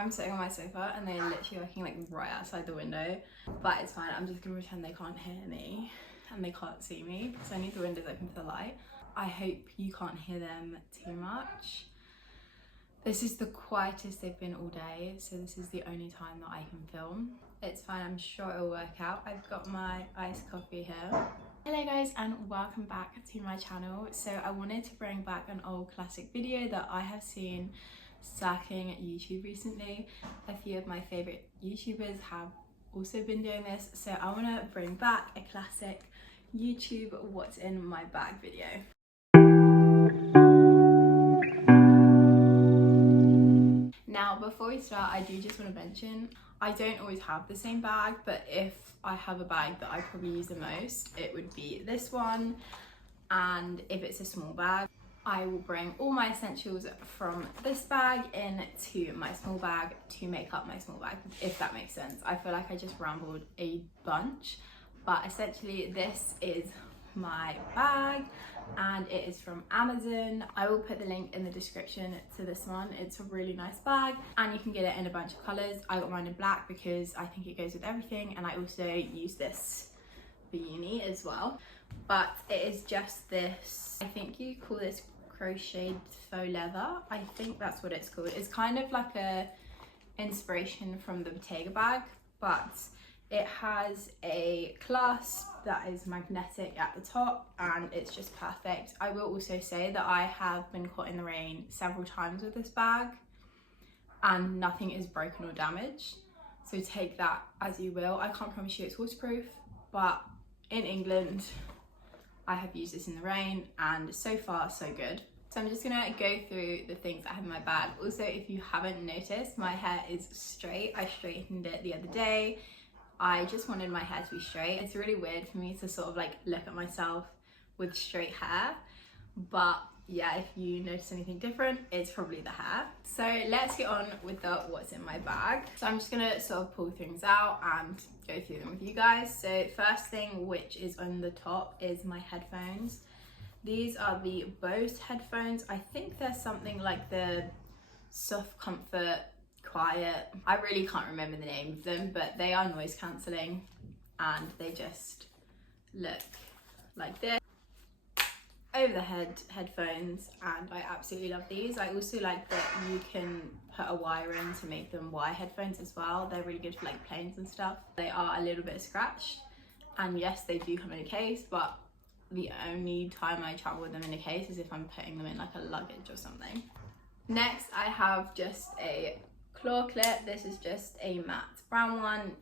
I'm sitting on my sofa and they're literally working like right outside the window, but it's fine. I'm just gonna pretend they can't hear me and they can't see me, so I need the windows open for the light. I hope you can't hear them too much. This is the quietest they've been all day, so this is the only time that I can film. It's fine, I'm sure it'll work out. I've got my iced coffee here. Hello guys, and welcome back to my channel. So I wanted to bring back an old classic video that I have seen circling at YouTube recently. A few of my favourite YouTubers have also been doing this, so I want to bring back a classic YouTube what's in my bag video. Now before we start, I do just want to mention I don't always have the same bag, but if I have a bag that I probably use the most, it would be this one. And if it's a small bag, I will bring all my essentials from this bag into my small bag to make up my small bag, if that makes sense. I feel like I just rambled a bunch, but essentially this is my bag and it is from Amazon. I will put the link in the description to this one. It's a really nice bag and you can get it in a bunch of colours. I got mine in black because I think it goes with everything, and I also use this for uni as well. But it is just this, I think you call this crocheted faux leather. I think that's what it's called. It's kind of like a inspiration from the Bottega bag, but it has a clasp that is magnetic at the top and it's just perfect. I will also say that I have been caught in the rain several times with this bag and nothing is broken or damaged. So take that as you will. I can't promise you it's waterproof, but in England, I have used this in the rain and so far so good. So I'm just gonna go through the things I have in my bag. Also, if you haven't noticed, my hair is straight. I straightened it the other day. I just wanted my hair to be straight. It's really weird for me to sort of like look at myself with straight hair, but yeah, if you notice anything different, it's probably the hair. So let's get on with the what's in my bag. So I'm just gonna sort of pull things out and go through them with you guys. So first thing, which is on the top, is my headphones. These are the Bose headphones. I think there's something like the Soft Comfort Quiet. I really can't remember the name of them, but they are noise cancelling and they just look like this. Over the head headphones, and I absolutely love these. I also like that you can put a wire in to make them wire headphones as well. They're really good for like planes and stuff. They are a little bit scratched, and yes, they do come in a case, but the only time I travel with them in a case is if I'm putting them in like a luggage or something. Next, I have just a claw clip. This is just a matte brown one.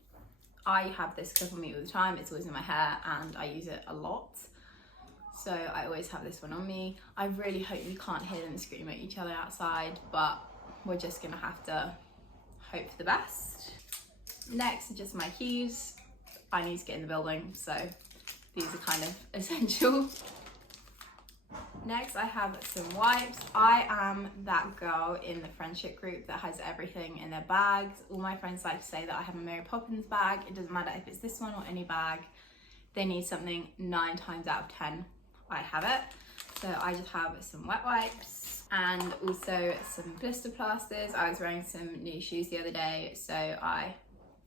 I have this clip on me all the time. It's always in my hair and I use it a lot. So I always have this one on me. I really hope you can't hear them scream at each other outside, but we're just gonna have to hope for the best. Next, just my keys. I need to get in the building, so these are kind of essential. Next, I have some wipes. I am that girl in the friendship group that has everything in their bags. All my friends like to say that I have a Mary Poppins bag. It doesn't matter if it's this one or any bag. They need something 9 times out of 10. I have it. So I just have some wet wipes and also some blister plasters. I was wearing some new shoes the other day, so I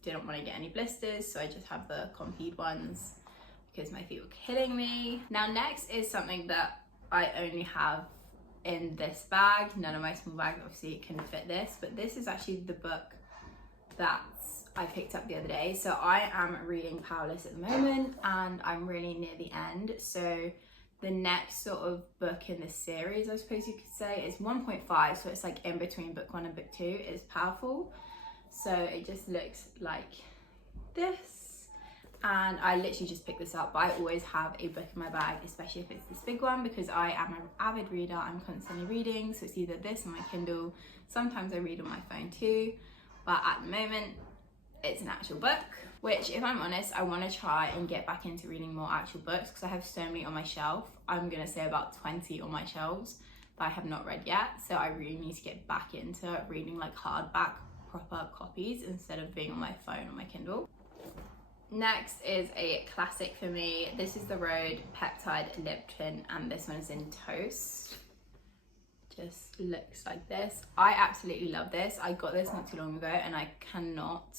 didn't want to get any blisters, so I just have the Compeed ones because my feet were killing me. Now next is something that I only have in this bag. None of my small bags obviously can fit this, but this is actually the book that I picked up the other day. So I am reading Powerless at the moment and I'm really near the end. So the next sort of book in this series, I suppose you could say, is 1.5. So it's like in between book 1 and book 2. It's Powerful. So it just looks like this. And I literally just picked this up, but I always have a book in my bag, especially if it's this big one, because I am an avid reader. I'm constantly reading, so it's either this or my Kindle. Sometimes I read on my phone too, but at the moment it's an actual book, which if I'm honest, I want to try and get back into reading more actual books because I have so many on my shelf. I'm gonna say about 20 on my shelves that I have not read yet, so I really need to get back into reading like hardback proper copies instead of being on my phone or my Kindle. Next is a classic for me. This is the Rhode Peptide Lip Tint and this one is in Toast. just looks like this. I absolutely love this. I got this not too long ago and I cannot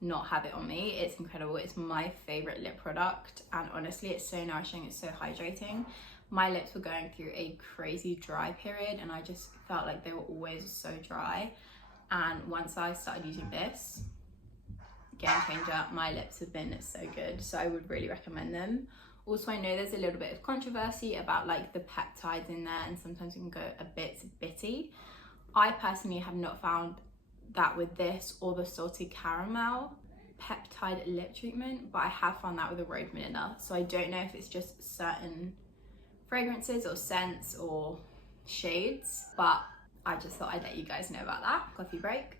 not have it on me. It's incredible. It's my favorite lip product, and honestly it's so nourishing, it's so hydrating. My lips were going through a crazy dry period and I just felt like they were always so dry, and once I started using this, game changer. My lips have been so good, so I would really recommend them. Also, I know there's a little bit of controversy about like the peptides in there, and sometimes it can go a bit bitty. I personally have not found that with this or the salted caramel peptide lip treatment, but I have found that with the Rode Vanilla. So I don't know if it's just certain fragrances or scents or shades, but I just thought I'd let you guys know about that. Coffee break.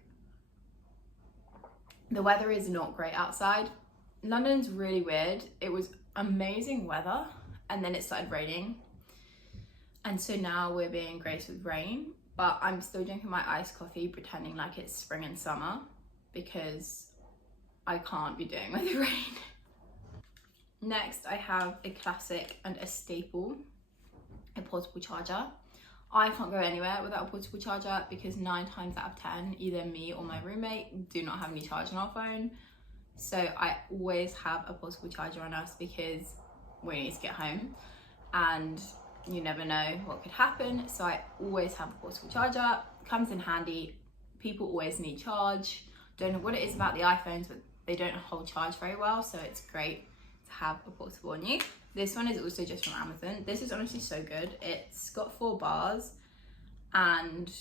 The weather is not great outside. London's really weird. It was amazing weather and then it started raining. And so now we're being graced with rain, but I'm still drinking my iced coffee pretending like it's spring and summer because I can't be doing with the rain. Next, I have a classic and a staple, a portable charger. I can't go anywhere without a portable charger because 9 times out of 10, either me or my roommate do not have any charge on our phone. So I always have a portable charger on us because we need to get home and you never know what could happen. So I always have a portable charger. Comes in handy. People always need charge. Don't know what it is about the iPhones, but they don't hold charge very well. So it's great to have a portable on you. This one is also just from Amazon. This is honestly so good. It's got 4 bars and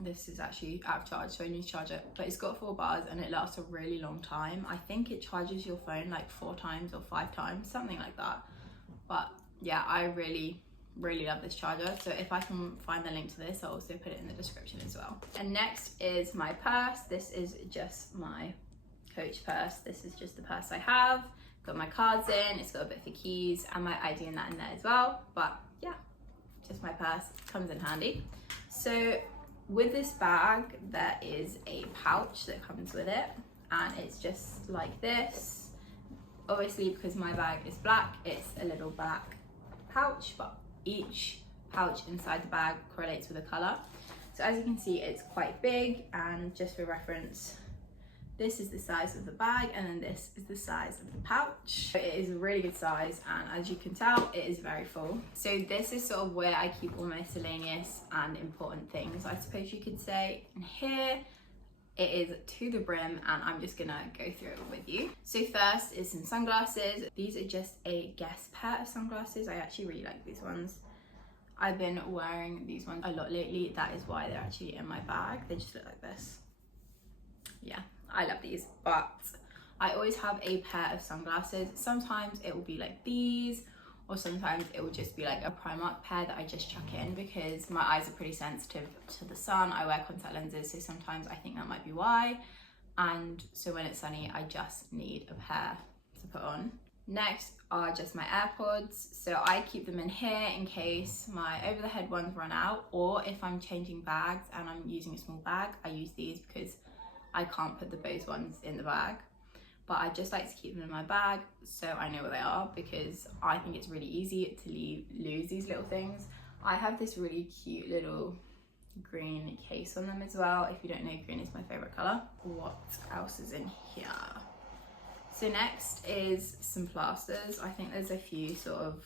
this is actually out of charge, so I need to charge it. But it's got 4 bars and it lasts a really long time. I think it charges your phone like 4 times or 5 times, something like that. But yeah, I really love this charger. So if I can find the link to this, I'll also put it in the description as well. And next is my purse. This is just my Coach purse. This is just the purse I have. Got my cards in, it's got a bit for keys and my ID and that in there as well. But yeah, just my purse, comes in handy. So with this bag, there is a pouch that comes with it and it's just like this. Obviously, because my bag is black, it's a little black pouch, but each pouch inside the bag correlates with a color. So as you can see, it's quite big, and just for reference, this is the size of the bag and then this is the size of the pouch. It is a really good size, and as you can tell, it is very full. So this is sort of where I keep all my miscellaneous and important things, I suppose you could say. And here it is to the brim, and I'm just gonna go through it with you. So first is some sunglasses. These are just a Guess pair of sunglasses. I actually really like these ones. I've been wearing these ones a lot lately. That is why they're actually in my bag. They just look like this. Yeah, I love these, but I always have a pair of sunglasses. Sometimes it will be like these, or sometimes it will just be like a Primark pair that I just chuck in because my eyes are pretty sensitive to the sun. I wear contact lenses, so sometimes I think that might be why. And so when it's sunny, I just need a pair to put on. Next are just my AirPods. So I keep them in here in case my over-the-head ones run out, or if I'm changing bags and I'm using a small bag, I use these because I can't put the Bose ones in the bag. But I just like to keep them in my bag so I know where they are, because I think it's really easy to lose these little things. I have this really cute little green case on them as well. If you don't know, green is my favorite color. What else is in here? So next is some plasters. I think there's a few sort of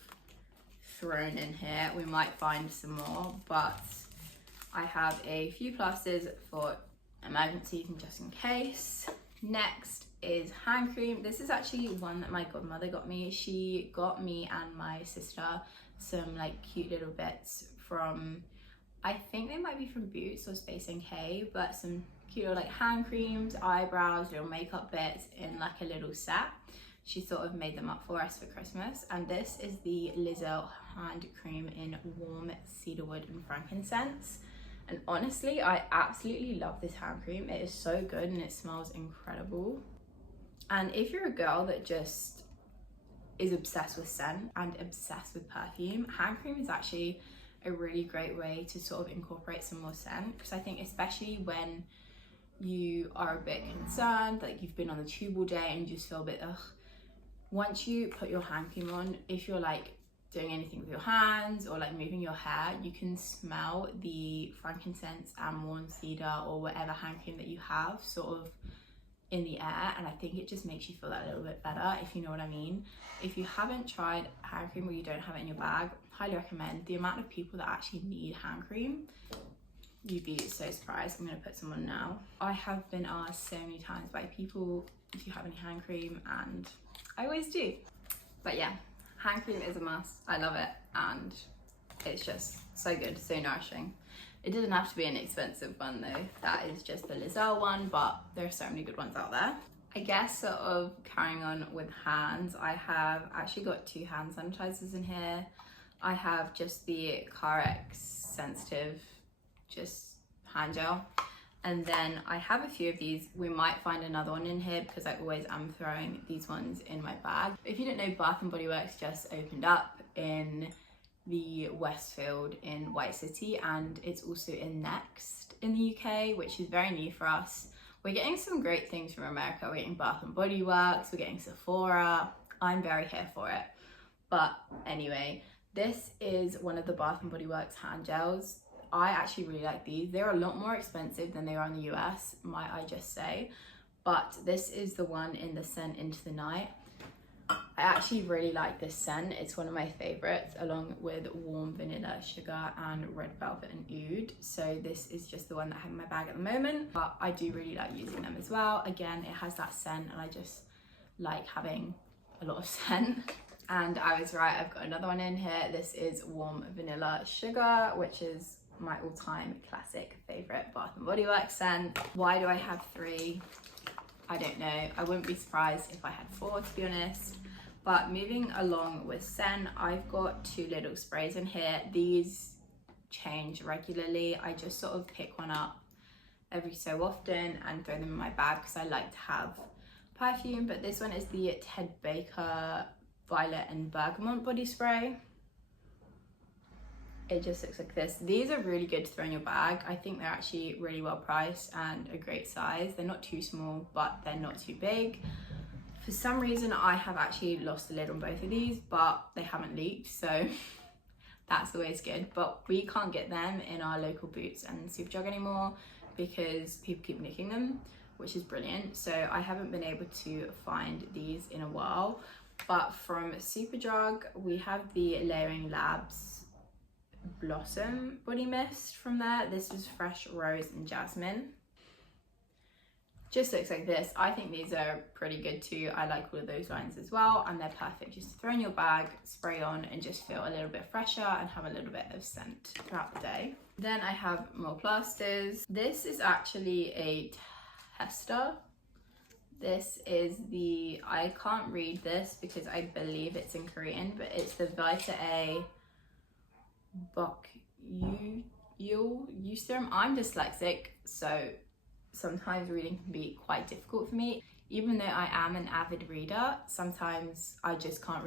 thrown in here. We might find some more, but I have a few plasters for emergencies and just in case. Next is hand cream. This is actually one that my godmother got me. She got me and my sister some like cute little bits from, I think they might be from Boots or Space NK, but some cute little like hand creams, eyebrows, little makeup bits in like a little set. She sort of made them up for us for Christmas. And this is the Lizzo hand cream in warm cedarwood and frankincense. And honestly, I absolutely love this hand cream. It is so good and it smells incredible. And if you're a girl that just is obsessed with scent and obsessed with perfume, hand cream is actually a really great way to sort of incorporate some more scent. Because I think especially when you are a bit concerned, like you've been on the tube all day and you just feel a bit ugh, once you put your hand cream on, if you're like doing anything with your hands or like moving your hair, you can smell the frankincense and worn cedar or whatever hand cream that you have sort of in the air, and I think it just makes you feel that little bit better, if you know what I mean. If you haven't tried hand cream or you don't have it in your bag, highly recommend. The amount of people that actually need hand cream, you'd be so surprised. I'm going to put some on now. I have been asked so many times by people if you have any hand cream, and I always do. But yeah, hand cream is a must. I love it, and it's just so good, so nourishing. It doesn't have to be an expensive one though. That is just the Lizelle one, but there are so many good ones out there. I guess sort of carrying on with hands, I have actually got 2 hand sanitizers in here. I have just the Carex Sensitive, just hand gel. And then I have a few of these. We might find another one in here because I always am throwing these ones in my bag. If you don't know, Bath and Body Works just opened up in the Westfield in White City, and it's also in Next in the UK, which is very new for us. We're getting some great things from America. We're getting Bath and Body Works, we're getting Sephora. I'm very here for it. But anyway, this is one of the Bath and Body Works hand gels. I actually really like these. They're a lot more expensive than they are in the US, might I just say. But this is the one in the scent Into the Night. I actually really like this scent. It's one of my favorites, along with Warm Vanilla Sugar and Red Velvet and Oud. So this is just the one that I have in my bag at the moment, but I do really like using them as well. Again, it has that scent, and I just like having a lot of scent. And I was right, I've got another one in here. This is Warm Vanilla Sugar, which is my all-time classic favorite Bath and Body Works scent. Why do I have 3? I don't know. I wouldn't be surprised if I had 4, to be honest. But moving along with scent, I've got 2 little sprays in here. These change regularly. I just sort of pick one up every so often and throw them in my bag because I like to have perfume. But this one is the Ted Baker Violet and Bergamot body spray. It just looks like this. These are really good to throw in your bag. I think they're actually really well priced and a great size. They're not too small, but they're not too big. For some reason, I have actually lost the lid on both of these, but they haven't leaked, so that's always good. But we can't get them in our local Boots and Superdrug anymore because people keep nicking them, which is brilliant. So I haven't been able to find these in a while. But from Superdrug, we have the Layering Labs Blossom Body Mist from there. This is Fresh Rose and Jasmine. Just looks like this. I think these are pretty good too. I like all of those lines as well, and they're perfect just to throw in your bag, spray on, and just feel a little bit fresher and have a little bit of scent throughout the day. Then I have more plasters. This is actually a tester. This is the, I can't read this because I believe it's in Korean, but it's the Vita A Bok Eucerum. I'm dyslexic, so sometimes reading can be quite difficult for me. Even though I am an avid reader, sometimes I just can't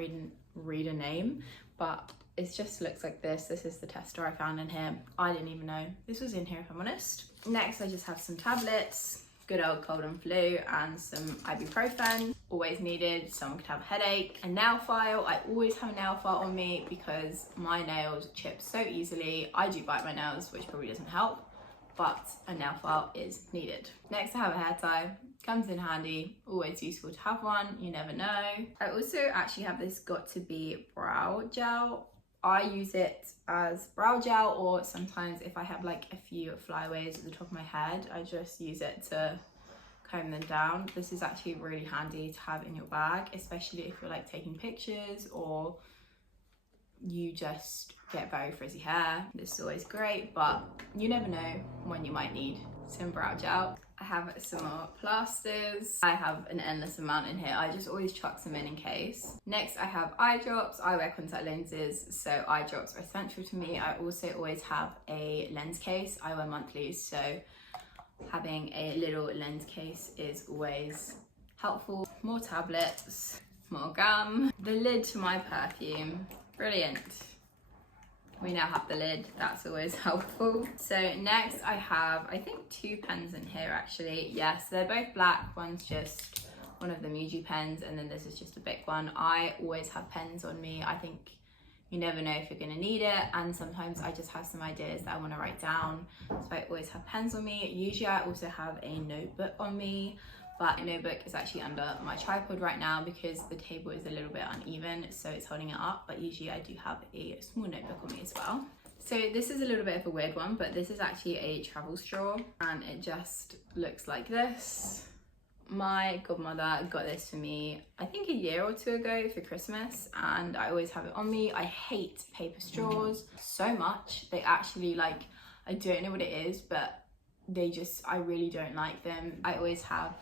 read a name, but it just looks like this. This is the tester I found in here. I didn't even know this was in here, if I'm honest. Next, I just have some tablets, good old cold and flu, and some ibuprofen, always needed. Someone could have a headache. A nail file. I always have a nail file on me because my nails chip so easily. I do bite my nails, which probably doesn't help, but a nail file is needed. Next, I have a hair tie. Comes in handy, always useful to have one, you never know. I also actually have this Got To Be brow gel. I use it as brow gel, or sometimes if I have like a few flyaways at the top of my head, I just use it to comb them down. This is actually really handy to have in your bag, especially if you're like taking pictures or you just get very frizzy hair. This is always great, but you never know when you might need some brow gel. I have some more plasters. I have an endless amount in here. I just always chuck some in case. Next, I have eye drops. I wear contact lenses, so eye drops are essential to me. I also always have a lens case. I wear monthlies, so having a little lens case is always helpful. More tablets, more gum. The lid to my perfume. Brilliant. We now have the lid, that's always helpful. So next I have, I think 2 pens in here actually. Yes, they're both black. One's just one of the Muji pens, and then this is just a big one. I always have pens on me. I think, You never know if you're gonna need it, and sometimes I just have some ideas that I want to write down, so I always have pens on me. Usually I also have a notebook on me, but a notebook is actually under my tripod right now because the table is a little bit uneven, so it's holding it up, but usually I do have a small notebook on me as well. So this is a little bit of a weird one, but this is actually a travel straw, and it just looks like this. My godmother got this for me, I think a year or two ago for Christmas, and I always have it on me. I hate paper straws so much. They actually, like, I don't know what it is, but I really don't like them. I always have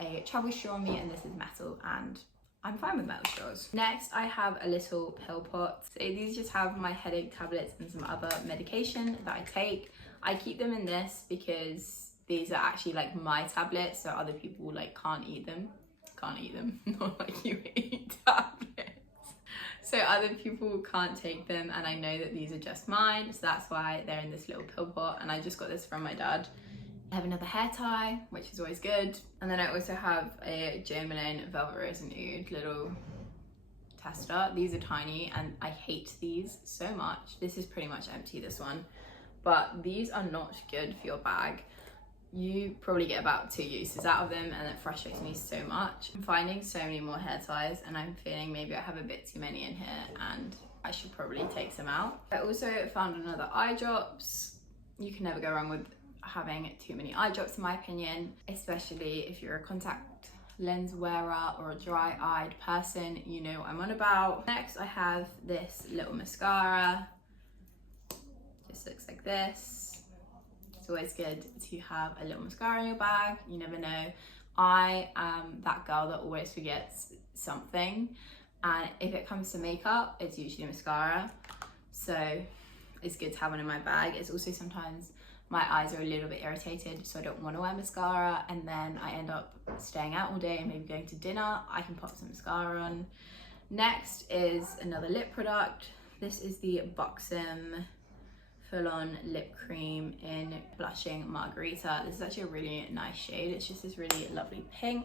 a travel straw on me, and this is metal, and I'm fine with metal straws. Next, I have a little pill pot. So these just have my headache tablets and some other medication that I take. I keep them in this because these are actually like my tablets, so other people like can't eat them, not like you eat tablets. So other people can't take them, and I know that these are just mine, so that's why they're in this little pill pot, and I just got this from my dad. I have another hair tie, which is always good. And then I also have a Jo Malone Velvet Rose and Oud little tester. These are tiny, and I hate these so much. This is pretty much empty, this one. But these are not good for your bag. You probably get about 2 uses out of them, and it frustrates me so much. I'm finding so many more hair ties, and I'm feeling maybe I have a bit too many in here, and I should probably take some out. I also found another eye drops. You can never go wrong with having too many eye drops, in my opinion, especially if you're a contact lens wearer or a dry-eyed person. You know what I'm on about. Next, I have this little mascara. Just looks like this. It's always good to have a little mascara in your bag. You never know. I am that girl that always forgets something, and if it comes to makeup, it's usually mascara, so it's good to have one in my bag. It's also sometimes my eyes are a little bit irritated, so I don't want to wear mascara, and then I end up staying out all day and maybe going to dinner. I can pop some mascara on. Next is another lip product. This is the Buxom Full-On Lip Cream in Blushing Margarita. This is actually a really nice shade. It's just this really lovely pink.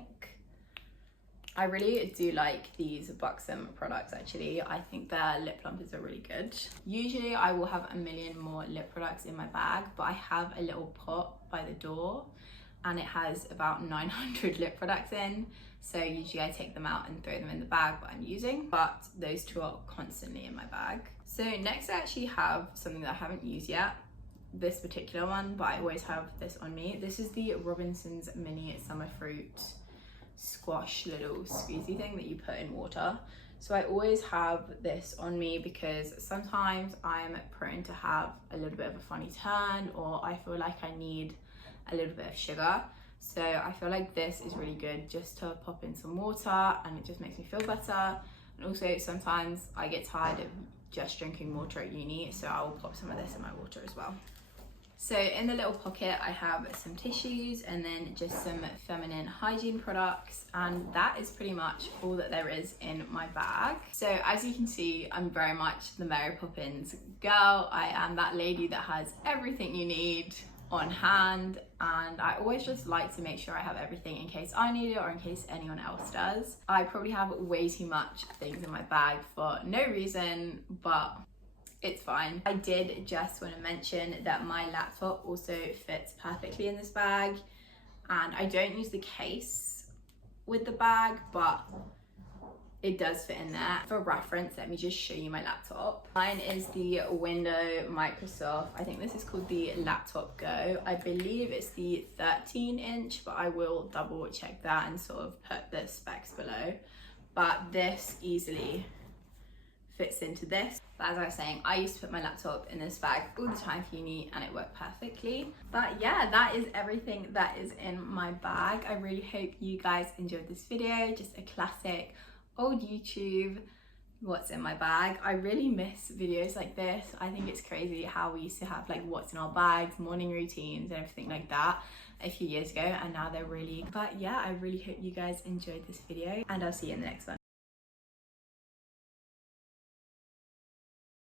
I really do like these Buxom products actually. I think their lip plumpers are really good. Usually I will have a million more lip products in my bag, but I have a little pot by the door and it has about 900 lip products in. So usually I take them out and throw them in the bag that I'm using, but those two are constantly in my bag. So next I actually have something that I haven't used yet, this particular one, but I always have this on me. This is the Robinson's Mini Summer Fruit squash little squeezy thing that you put in water. So I always have this on me because sometimes I'm prone to have a little bit of a funny turn, or I feel like I need a little bit of sugar. So I feel like this is really good just to pop in some water, and it just makes me feel better. And also sometimes I get tired of just drinking water at uni, so I will pop some of this in my water as well. So in the little pocket I have some tissues and then just some feminine hygiene products, and that is pretty much all that there is in my bag. So as you can see, I'm very much the Mary Poppins girl. I am that lady that has everything you need on hand, and I always just like to make sure I have everything in case I need it or in case anyone else does. I probably have way too much things in my bag for no reason, but it's fine. I did just want to mention that my laptop also fits perfectly in this bag, and I don't use the case with the bag, but it does fit in there. For reference, let me just show you my laptop. Mine is the Windows Microsoft, I think this is called the Laptop Go. I believe it's the 13-inch, but I will double check that and sort of put the specs below. But this easily fits into this. But as I was saying, I used to put my laptop in this bag all the time for uni and it worked perfectly. But yeah, that is everything that is in my bag. I really hope you guys enjoyed this video. Just a classic old YouTube what's in my bag. I really miss videos like this. I think it's crazy how we used to have like what's in our bags, morning routines and everything like that a few years ago, and now they're really, but yeah, I really hope you guys enjoyed this video, and I'll see you in the next one.